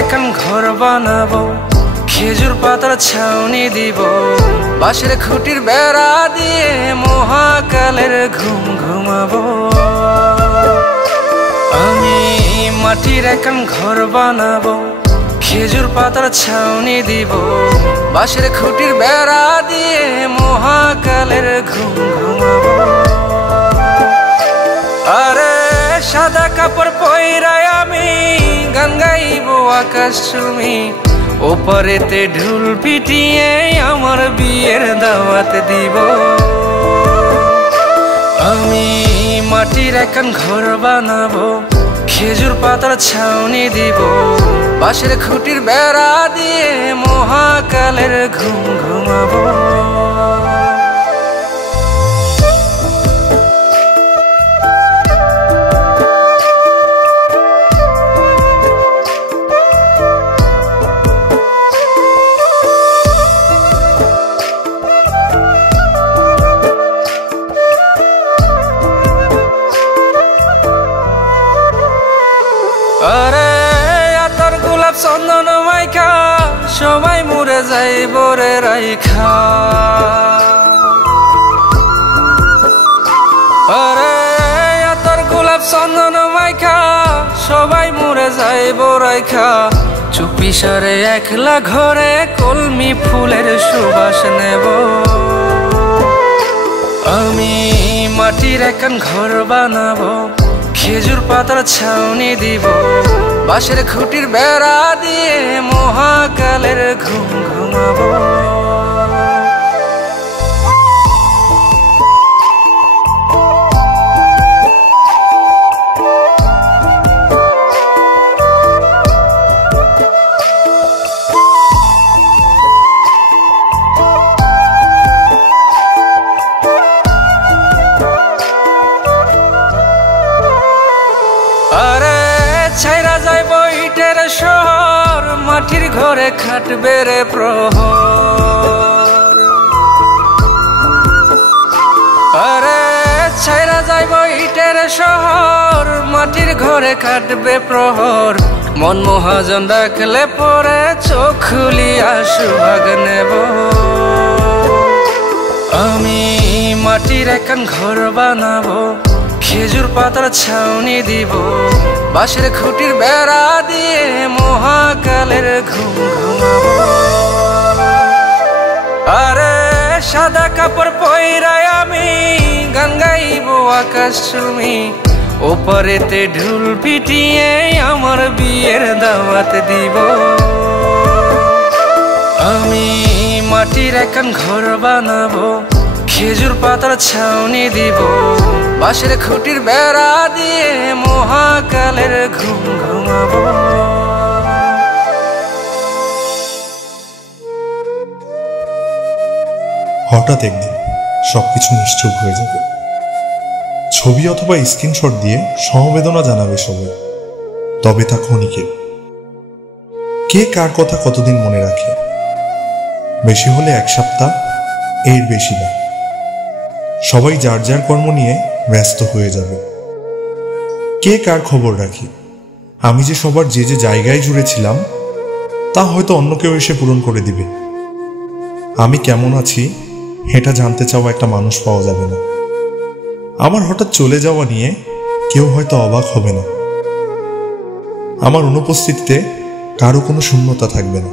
এখন ঘর বানাবো, খেজুর পাতার ছাউনি দিব, বাঁশের খুঁটির বেড়া দিয়ে মহাকালের ঘুম ঘুমাবো। আমি মাটির এখন ঘর বানাবো, খেজুর পাতার ছাউনি দিব, বাঁশের খুঁটির বেড়া দিয়ে মহাকালের ঘুম ঘুমাবো। আরে সাদা কাপড় পইরায় আমি গান গাইব আকাশ চুমি, ওপারেতে ঢুল পিটিয়ে আমার বিয়ের দাওয়াত দিব। আমি মাটির এখন ঘর বানাবো, খেজুর পাতার ছাউনি দিব, বাঁশের খুঁটির বেড়া দিয়ে মহাকালের ঘুম ঘুমাবো। আরে আতর গোলাপ চন্দন মাইখা সবাই মরে যাইব রে রাইখা। আরে আতর গোলাপ চন্দন মাইখা সবাই মরে যাইব রাইখা, চুপি সারে একলা ঘরে কলমি ফুলের সুবাস নেব। আমি মাটির এখন ঘর বানাবো, খেজুর পাতার ছাউনি দিব, বাঁশের খুঁটির বেড়া দিয়ে মহাকালের ঘুম ঘুমাবো। আরে ছাইরা যাইব ইটের শহর, মাটির ঘরে খাটবে রে প্রহর। আরে ছাইরা যাইব ইটের শহর, মাটির ঘরে খাটবে প্রহর, মন মহাজন ডাকলে পরে চোখ খুলিয়া সুভাগ নেব। আমি মাটির এখন ঘর বানাবো, খেজুর পাতার ছাউনি দিব, বাঁশের খুঁটির বেড়া দিয়ে মহাকালের ঘুম ঘুমাবো। আরে সাদা কাপড় পইরায় আমি গান গাইব আকাশ চুমি, ওপারেতে ঢুল পিটিয়ে আমার বিয়ের দাওয়াত দিব। আমি মাটির এখন ঘর বানাবো, খেজুর পাতার ছাউনি দিব, বাঁশের খুঁটির বেড়া দিয়ে মহাকালের ঘুম ঘুমাবো। হঠাৎ একদিন সবকিছু নিশ্চুপ হয়ে যাবে। ছবি অথবা স্ক্রিনশট দিয়ে সমবেদনা জানাবে সবাই, তবে তা ক্ষণিকের। কে কার কথা কতদিন মনে রাখে? বেশি হলে এক সপ্তাহ, এর বেশি না। সবাই যার যার কর্ম নিয়ে ব্যস্ত হয়ে যাবে। কে কার খবর রাখি? আমি যে সবার যে যে জায়গায় জুড়েছিলাম তা হয়তো অন্য কেউ এসে পূরণ করে দিবে। আমি কেমন আছি এটা জানতে চাওয়া একটা মানুষ পাওয়া যাবে না। আমার হঠাৎ চলে যাওয়া নিয়ে কেউ হয়তো অবাক হবে না। আমার অনুপস্থিতিতে কারো কোনো শূন্যতা থাকবে না।